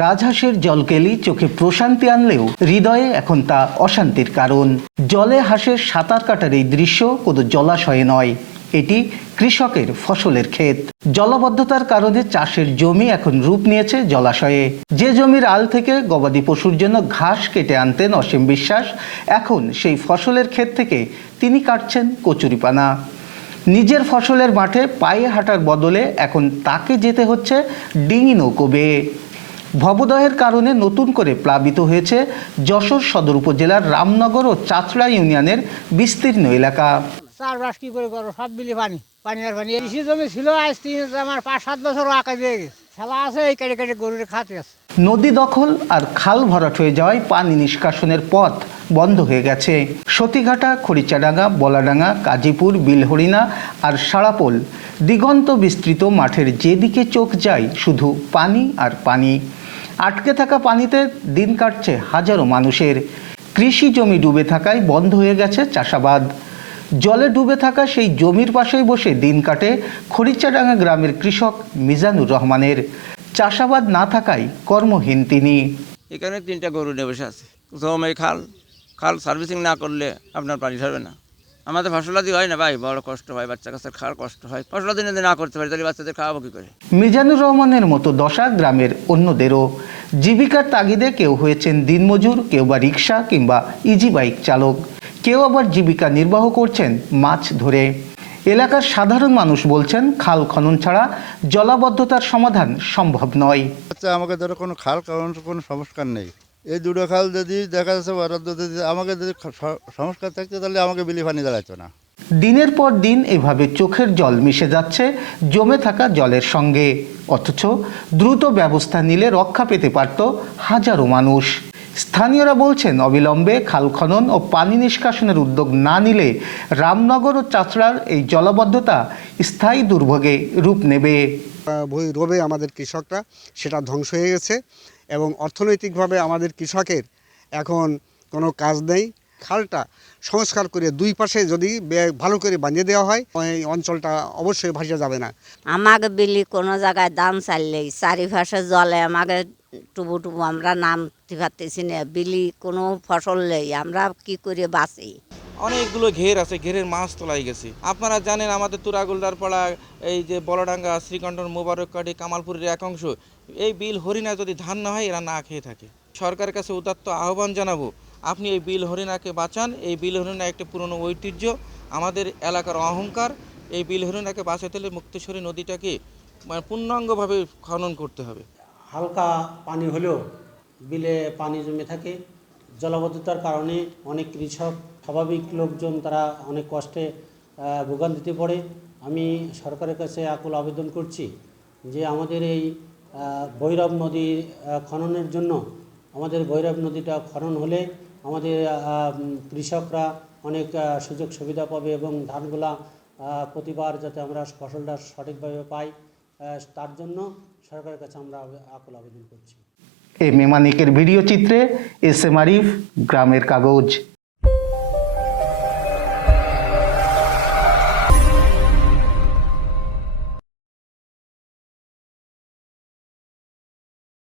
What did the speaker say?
রাজহাঁসের জলকেলি চোখে প্রশান্তি আনলেও হৃদয়ে এখন তা অশান্তির কারণ। জলে হাঁসের সাঁতার কাটার এই দৃশ্য কোনো জলাশয়ে নয়, এটি কৃষকের ফসলের ক্ষেত। জলাবদ্ধতার কারণে চাষের জমি এখন রূপ নিয়েছে জলাশয়ে। যে জমির আল থেকে গবাদি পশুর জন্য ঘাস কেটে আনতেন অসীম বিশ্বাস, এখন সেই ফসলের ক্ষেত থেকে তিনি কাটছেন কচুরিপানা। নিজের ফসলের মাঠে পায়ে হাঁটার বদলে এখন তাকে যেতে হচ্ছে ডিঙি নৌকো বেয়ে। ভবদহের কারণে নতুন করে প্লাবিত হয়েছে যশোর সদর উপজেলার রামনগর ও চাচড়া ইউনিয়নের বিস্তীর্ণ এলাকা। চাষবাস কি করে করো, সব বিলি পানি পানি আর পানি। কৃষি জমি ছিল আজ আমার 5-7 বছর আঁকা দিয়ে গেছে, খেলা আছে এই কেটে কেটে গরুর খাতে আছে। নদী দখল আর খাল ভরাট হয়ে যাওয়ায় পানি নিষ্কাশনের পথ বন্ধ হয়ে গেছে। সতীঘাটা, খড়িচাডাঙ্গা, বলাডাঙ্গা, কাজীপুর, বিলহরিণা আর সারাপোল দিগন্ত বিস্তৃত মাঠের যেদিকে চোখ যায় শুধু পানি আর পানি। আটকে থাকা পানিতে দিন কাটছে হাজারো মানুষের। কৃষি জমি ডুবে থাকায় বন্ধ হয়ে গেছে চাষাবাদ। জলে ডুবে থাকা সেই জমির পাশেই বসে দিন কাটে খড়িচাডাঙ্গা গ্রামের কৃষক মিজানুর রহমানের। চাষাবাদ না থাকায় কর্মহীন তিনি। এখানে 3টা গরু নিয়ে বসে আছে। প্রথম এই খাল সার্ভিসিং না করলে আপনার পানি ছাড়বে না। আমাদের ফসলাদি হয় না ভাই, বড় কষ্ট হয়, বাচ্চা কাচ্চার খাওয়ার কষ্ট হয়। ফসলাদি যদি না করতে পারি তাহলে বাচ্চাদের খাওয়াবো কি করে? মিজানুর রহমানের মতো দশা গ্রামের অন্যদেরও। জীবিকার তাগিদে কেউ হয়েছেন দিনমজুর, কেউ বা রিক্সা কিংবা ইজি বাইক চালক, কেউ আবার জীবিকা নির্বাহ করছেন মাছ ধরে। এলাকার সাধারণ মানুষ বলছেন খাল খনন ছাড়া জলাবদ্ধতার সমাধান সম্ভব নয়। আমাকে ধরো কোনো খাল কোনো সংস্কার নেই। এই দুটো খাল যদি দেখা যাচ্ছে বরাদ্দ যদি আমাকে যদি সংস্কার থাকতো তাহলে আমাকে বিলি পানি দাঁড়াতো না। দিনের পর দিন এভাবে চোখের জল মিশে যাচ্ছে জমে থাকা জলের সঙ্গে, অথচ দ্রুত ব্যবস্থা নিলে রক্ষা পেতে পারত হাজারো মানুষ। স্থানীয়রা বলছেন অবিলম্বে খাল খনন ও পানি নিষ্কাশনের উদ্যোগ না নিলে রামনগর ও চাচড়ার এই জলাবদ্ধতা স্থায়ী দুর্ভোগে রূপ নেবে। ভূমিরোধে আমাদের কৃষকরা সেটা ধ্বংস হয়ে গেছে এবং অর্থনৈতিকভাবে আমাদের কৃষকের এখন কোনো কাজ নেই। খালটা সংস্কার করে দুই পাশে যদি ভালো করে বাঁধিয়ে দেওয়া হয় এই অঞ্চলটা অবশ্যই ভাসিয়ে যাবে না। আমাকে বিলি কোনো জায়গায় দাম চাইলেই চারিপাশে জলে আমাকে টুবু টুবু আমরা নামতে পারতেছি না। বিলি কোনো ফসল নেই, আমরা কি করে বাঁচি? অনেকগুলো ঘের আছে, ঘেরের মাছ তোলাই গেছে। আপনারা জানেন আমাদের তুরাগুলদার পাড়া, এই যে বলডাঙ্গা, শ্রীকণ্ঠন, মোবারককাটি, কামালপুরের এক অংশ, এই বিল হরিণা যদি ধান না হয় এরা না খেয়ে থাকে। সরকারের কাছে উদাত্ত আহ্বান জানাবো, আপনি এই বিল হরিণাকে বাঁচান। এই বিল হরিণা একটা পুরনো ঐতিহ্য, আমাদের এলাকার অহংকার। এই বিল হরিণাকে বাঁচাতে হলে মুক্তেশ্বরী নদীটাকে পূর্ণাঙ্গভাবে খনন করতে হবে। হালকা পানি হলেও বিলে পানি জমে থাকে। জলাবদ্ধতার কারণে অনেক কৃষক, স্বাভাবিক লোকজন তারা অনেক কষ্টে ভোগান্তিতে পড়ে। আমি সরকারের কাছে আকুল আবেদন করছি যে আমাদের এই ভৈরব নদী খননের জন্য, আমাদের ভৈরব নদীটা খনন হলে আমাদের কৃষকরা অনেক সুযোগ সুবিধা পাবে এবং ধানগুলা প্রতিবার যাতে আমরা ফসলটা সঠিকভাবে পাই, তার জন্য সরকারের কাছে আমরা আকুল আবেদন করছি। এম এ মানিকের ভিডিও চিত্রে এস এম আরিফ, গ্রামের কাগজ।